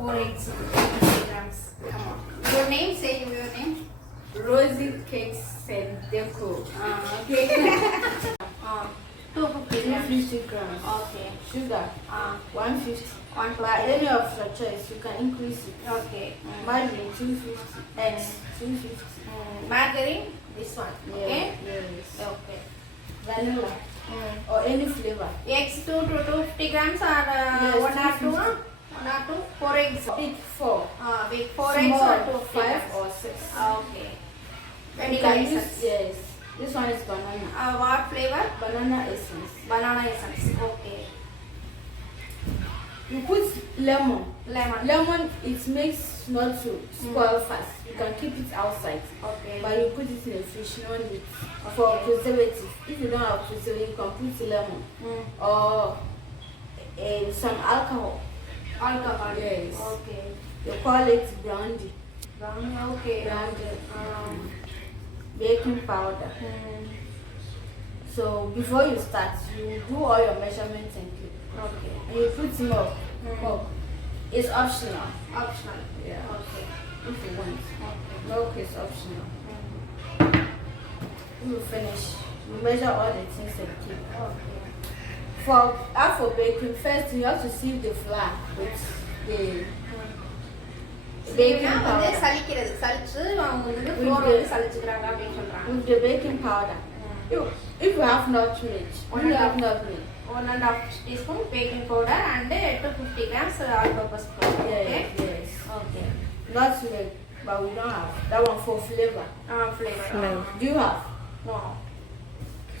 4 eggs, 50 grams. Come on. Your name, say your name. Rosy Cakes and Deco. Okay. 250 grams. 250 grams. Okay. Sugar. 150. 150. By any of your choice, you can increase it. Okay. Margarine 250. Eggs 250. Margarine, this one. Okay. Yes. Okay. Vanilla. Or any flavor. Eggs 250 grams or 1 or 2? 1 or 2? 4 eggs. Big 4. Big 4 Small, eggs or 2 5 or 6. Okay. You Vanilla can essence. use, yes. This one is banana. What flavor? Banana essence. Banana essence. Okay. You put lemon. Lemon. Lemon, it makes not to spoil fast. You can keep it outside. Okay. But you put it in the fridge, no need for preservative. If you don't have preservative, you can put lemon or some alcohol. Alcohol. Yes. Okay. You call it brandy. Brown. Okay. Brandy. Baking powder. So before you start, you do all your measurements and keep. Okay. And you put milk. Milk. It's optional. Optional. Yeah. Okay. If you want. Okay. Milk is optional. You will finish. You measure all the things and keep. Okay. For baking, first you have to sieve the flour with the baking powder. சலிக்கிறது சலிச்சு அவங்க வந்து ஃப்ளோர் வந்து சலிச்சுக்கறாங்க அப்படி சொல்றாங்க. With the baking powder. If you have not milk, you have not milk. 1.5 teaspoon baking powder and 250 grams all-purpose flour. Okay. Yes. Okay. Not milk, but we don't have that one for flavor. Flavor. Do you have? No.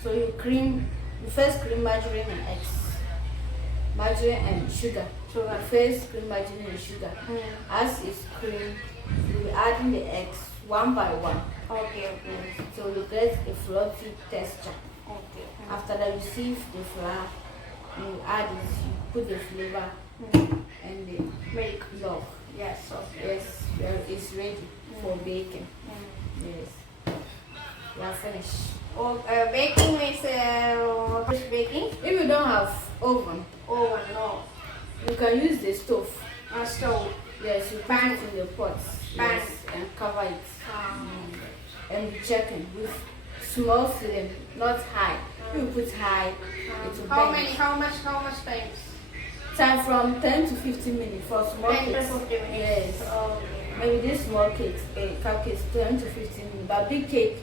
So you first cream margarine and eggs. Margarine and sugar. Sugar. First cream margarine and sugar. As it's cream, you'll be adding the eggs one by one. Okay. Okay. So you get a fluffy texture. Okay. After that, you sieve the flour, you add it, you put the flavor and the Milk. milk. Yes. Okay. Yes, well, it's ready for baking. Yes. You are finished. Oh, baking is fish baking. If you don't have oven, No. you can use the stove. Stove. Yes, you put it in the pot. Pan. Yes, and cover it. And be checking with small flame, not high. If you put high, it will burn. How much times? Time from 10 to 15 minutes for small 10 to cakes. 15 minutes. Yes. Okay. Maybe this small cakes, cupcakes, 10 to 15 minutes. But big cake,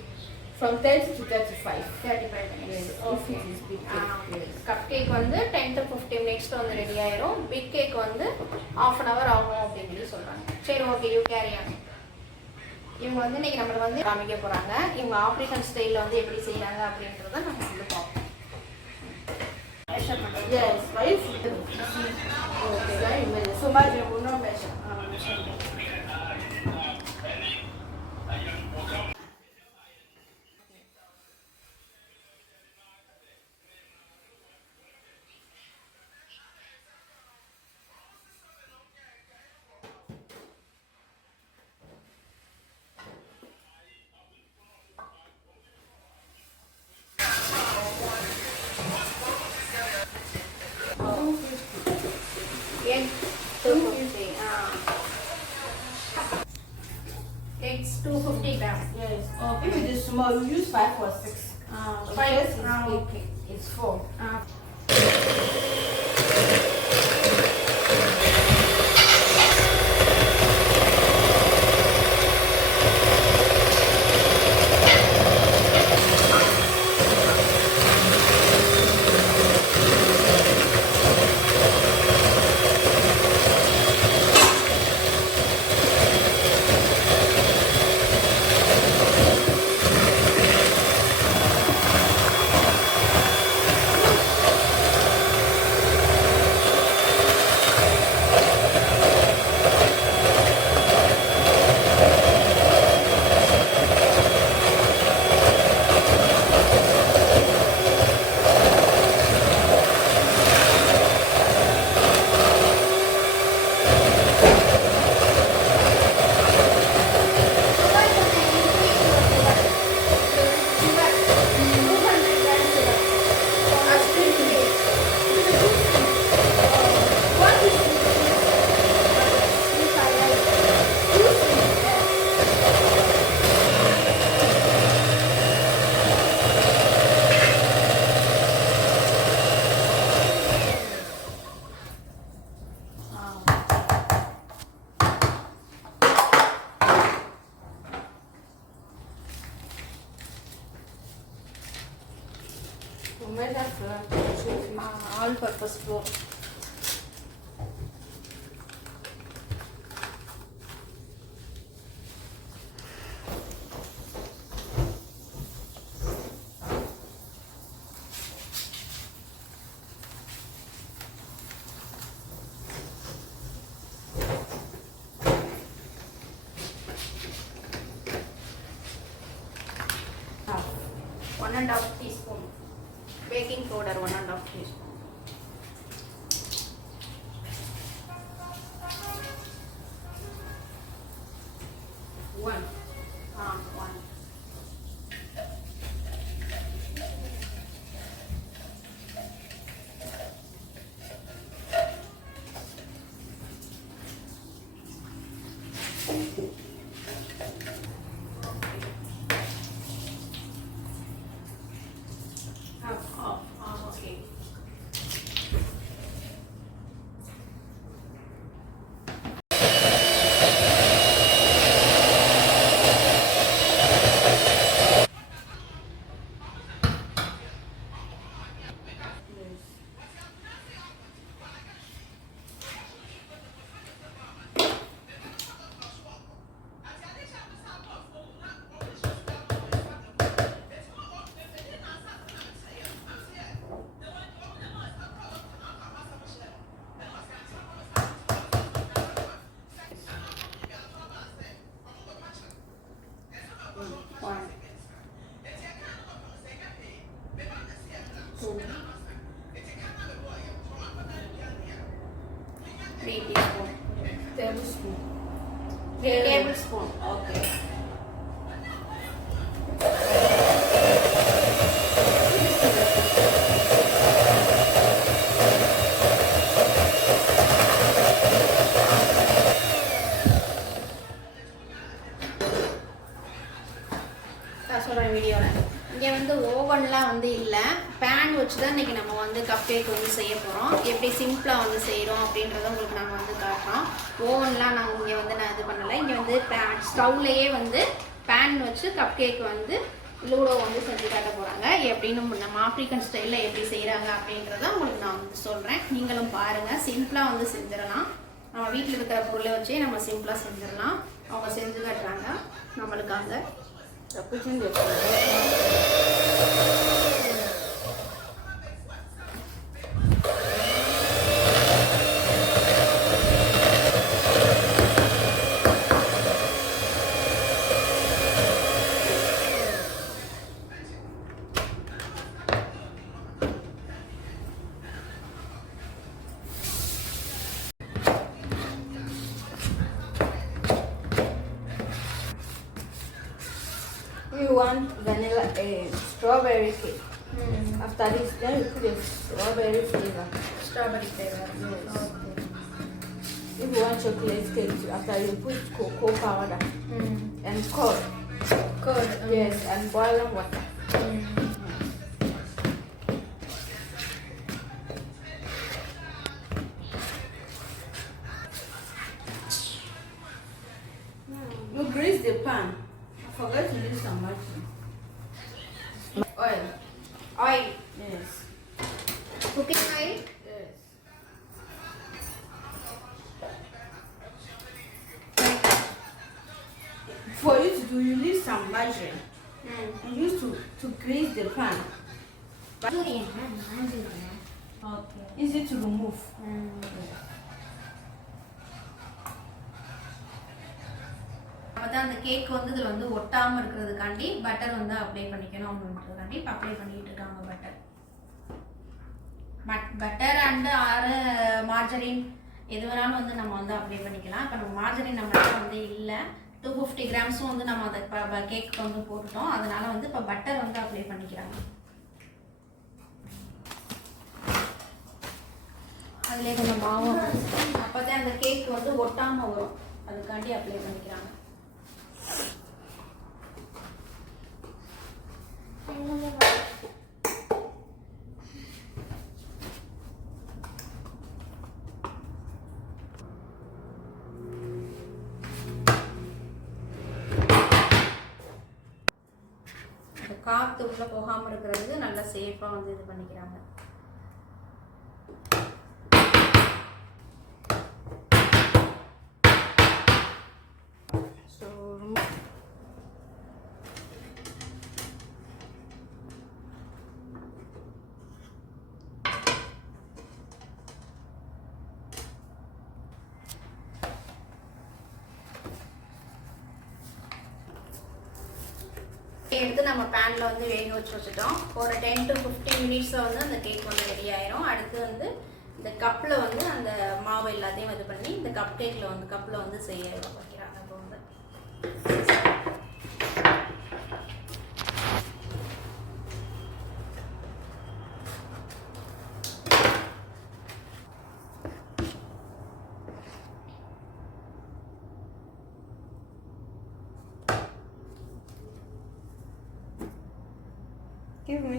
from 30 to 35. 35 minutes. Yes. Okay. If it is big cake. Yes. Cup cake வந்து 10 to 15 மினிட்ஸ் வந்து ரெடி ஆயிரும். Big cake வந்து half an hour ஆகும் அப்படின்னு சொல்லி சொல்றாங்க. சரி okay you carry on. இவங்க வந்து இன்னைக்கு நம்மள வந்து காமிக்க போறாங்க. இவங்க ஆப்பிரிக்கன் ஸ்டைல்ல வந்து எப்படி செய்றாங்க அப்படின்றத நம்ம வந்து பார்ப்போம். மெஷர் பண்றது. Yes. But if you see, okay, then you measure. So much you will not measure. Measure. Egg 250. Eggs 250 grams. Yes. Okay. If it is small, you use 5 or 6. Five. Because it's big, Okay. it's 4. measure flour. All purpose flour. Half. 1.5 teaspoon. Baking powder 1.5 teaspoon. One. One. Half. Okay. Yes. One. Two. 3 teaspoon. Tablespoon. Tablespoon. Okay. நான் சொல்கிறேன் வீடியோவில். இங்கே வந்து ஓவன்லாம் வந்து இல்லை, பேன் வச்சு தான் இன்றைக்கி நம்ம வந்து கப் கேக் வந்து செய்ய போகிறோம். எப்படி சிம்பிளாக வந்து செய்கிறோம் அப்படின்றத உங்களுக்கு நாங்கள் வந்து காட்டுறோம். ஓவன்லாம் நாங்கள் இங்கே வந்து நான் இது பண்ணலை. இங்கே வந்து ஸ்டவ்லேயே வந்து பேன் வச்சு கப் கேக் வந்து லூடோ வந்து செஞ்சு காட்ட போகிறாங்க. எப்படின்னு நம்ம ஆப்ரிக்கன் ஸ்டைலில் எப்படி செய்கிறாங்க அப்படின்றத உங்களுக்கு நான் வந்து சொல்கிறேன். நீங்களும் பாருங்கள். சிம்பிளாக வந்து செஞ்சிடலாம். நம்ம வீட்டில் இருக்கிற பொருளை வச்சே நம்ம சிம்பிளாக செஞ்சிடலாம். அவங்க செஞ்சு காட்டுறாங்க நம்மளுக்காக. Putting the you want vanilla, strawberry cake. After this, then you put the strawberry flavor. Strawberry flavor. Yes. If you want chocolate cake, after you put cocoa powder and curd. Curd. Yes, and boiling water. You grease the pan. Forget to use some butter. Oil. Oil. Yes. Cooking oil. Yes. For you to do, you need some margarine. And use to grease the pan. Okay. Easy to remove. நம்ம தான் அந்த கேக் வந்து இதில் வந்து ஒட்டாமல் இருக்கிறதுக்காண்டி பட்டர் வந்து அப்ளை பண்ணிக்கணும் அப்படின்றதுக்காண்டி இப்போ அப்ளை பண்ணிட்டு இருக்காங்க பட்டர். பட்டர் அண்டு ஆறு மார்ஜரின் எது வேணாலும் வந்து நம்ம வந்து அப்ளை பண்ணிக்கலாம். இப்போ நம்ம மார்ஜரின் நம்மளால வந்து இல்லை, 250 கிராம்ஸும் வந்து நம்ம அதை கேக்கு வந்து போட்டுட்டோம். அதனால வந்து இப்போ பட்டர் வந்து அப்ளை பண்ணிக்கிறாங்க. அதுலேயே கொஞ்சம் மாவும் அப்போ தான் அந்த கேக் வந்து ஒட்டாமல் வரும், அதுக்காண்டி அப்ளை பண்ணிக்கிறாங்க. காற்று உள்ளே போகாமல் இருக்கிறதுக்கு நல்லா சேஃபாக வந்து இது பண்ணிக்கிறாங்க. ஸோ எடுத்து நம்ம பேனில் வந்து வேக வச்சுட்டோம். ஒரு 10 to 15 மினிட்ஸில் வந்து அந்த கேக் வந்து ரெடி ஆயிரும். அடுத்து வந்து இந்த கப்பில் வந்து அந்த மாவு எல்லாத்தையும் இது பண்ணி இந்த கப் கேக்கில் வந்து கப்பில் வந்து செய்ய வைக்கிறாங்க. இப்போ வந்து Give me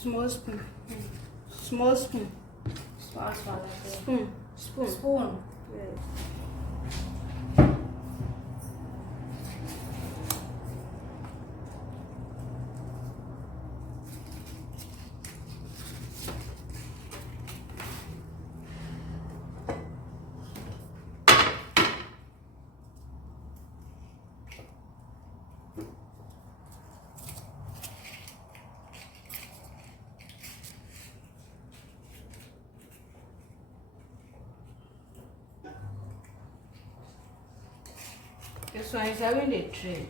small spoon. Small spoon. small Spoon. Spoon. spoon. Yes. This one is having a tray.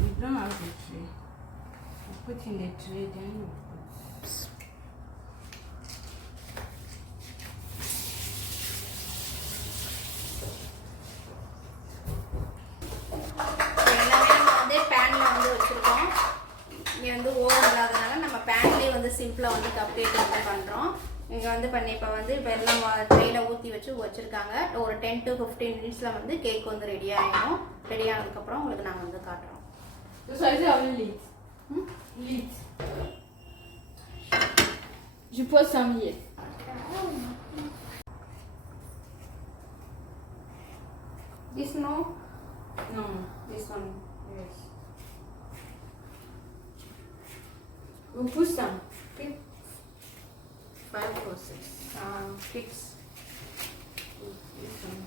We don't have the tray. You put in the tray, then you put. எல்லாமே நம்ம வந்து பேனில் வந்து வச்சுருக்கோம். இங்கே வந்து ஓவன் இல்லாதனால நம்ம பேன்லேயே வந்து சிம்பிளாக வந்து கப் கேக் வந்து பண்ணுறோம். இங்கே வந்து இப்போ வந்து எல்லாம் ட்ரெயில் ஊற்றி வச்சுருக்காங்க. ஒரு 10 to 15 மினிட்ஸில் வந்து கேக் வந்து ரெடி ஆகிடும். ரெடி ஆனதுக்கப்புறம் உங்களுக்கு நாங்கள் வந்து காட்டுறோம். So is it having lid? Lid. You put some here. This no? No. This one. Yes. We'll put some. Okay. 5 or 6. 6. This one.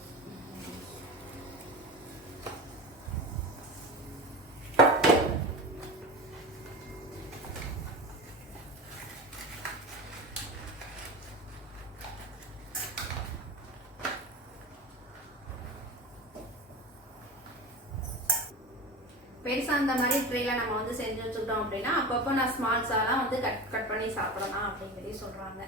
பெருசாக அந்த மாதிரி ட்ரேயில் நம்ம வந்து செஞ்சு வச்சுக்கிட்டோம் அப்படின்னா அப்பப்போ நான் ஸ்மால்ஸாலாம் வந்து கட் பண்ணி சாப்பிடலாம் அப்படின்னு சொல்லி சொல்கிறாங்க.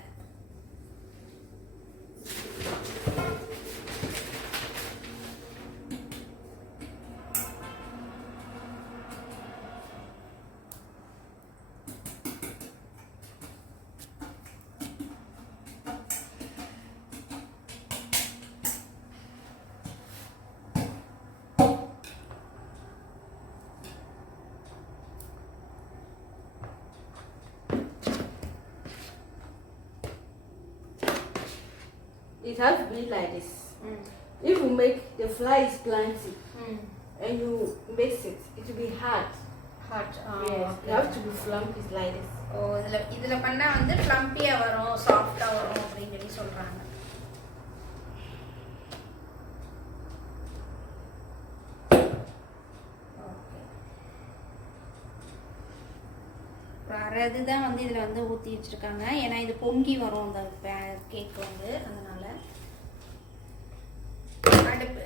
It has to be like this. If you make the fly is plenty and you mix it, it will be hard. Hot. Yes, you have to be flumpy like this. ஓ இதில் பண்ணால் வந்து ஃப்ளம்பியாக வரும், சாஃப்டாக வரும் அப்படின்னு சொல்லி சொல்கிறாங்க. வரது தான் வந்து இதில் வந்து ஊற்றி வச்சுருக்காங்க. ஏன்னா இது பொங்கி வரும் அந்த கேக் வந்து, அதனால் அடுப்பு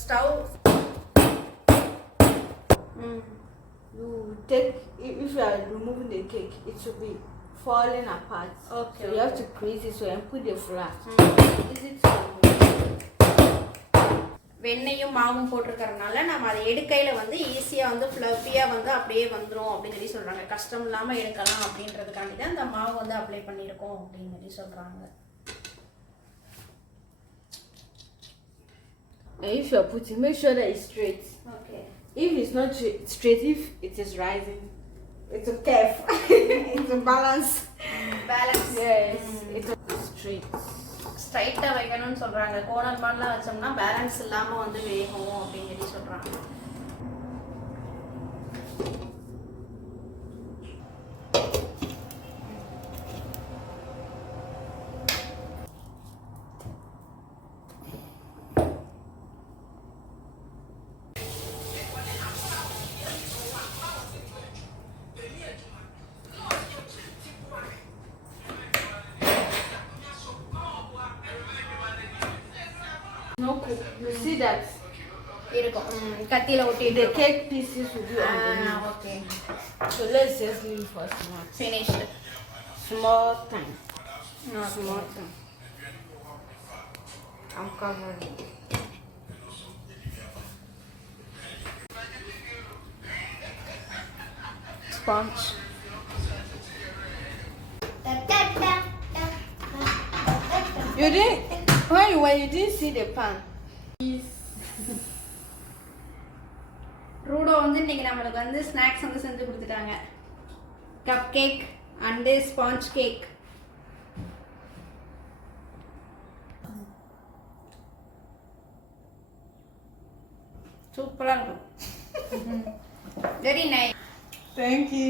stove. You take, if you are removing the cake, it should be falling apart. Okay. So you have to crease it so and put the flour. Easy to remove. வெண்ணையும் மாவும் போட்டிருக்கறனால நம்ம அதை எடுக்கையில் வந்து ஈஸியாக வந்து ஃப்ளஃபியாக வந்து அப்படியே வந்துடும் அப்படின்னு சொல்லி சொல்கிறாங்க. கஷ்டம் இல்லாமல் எடுக்கலாம் அப்படின்றதுக்காண்டி தான் இந்த மாவு வந்து அப்ளை பண்ணியிருக்கோம் அப்படின்னு சொல்லி சொல்கிறாங்க. And if you are putting, make sure that it's straight. Okay. If it's not straight, if it is rising, it's a curve. It's a balance. Balance. Yes, it's straight. ஸ்ட்ரைட்டாக வைக்கணும்னு சொல்கிறாங்க. கோணல் மாதிரிலாம் வச்சோம்னா பேலன்ஸ் இல்லாமல் வந்து வேகும் அப்படின்னு சொல்லி சொல்கிறாங்க. You see that? இருக்கும் கத்தியில ஒட்டிட்டு The cake pieces will be on the nail. Okay So let's just leave for small. Finished Small time. Small time. I'm covering. Sponge You didn't, when you didn't see the pan. Trudeau வந்து இன்னைக்கு நம்மளுக்கு வந்து ஸ்நாக்ஸ் வந்து செஞ்சு கொடுத்துட்டாங்க cup cake and sponge cake சூப்பராக இருக்கும் very nice Thank you.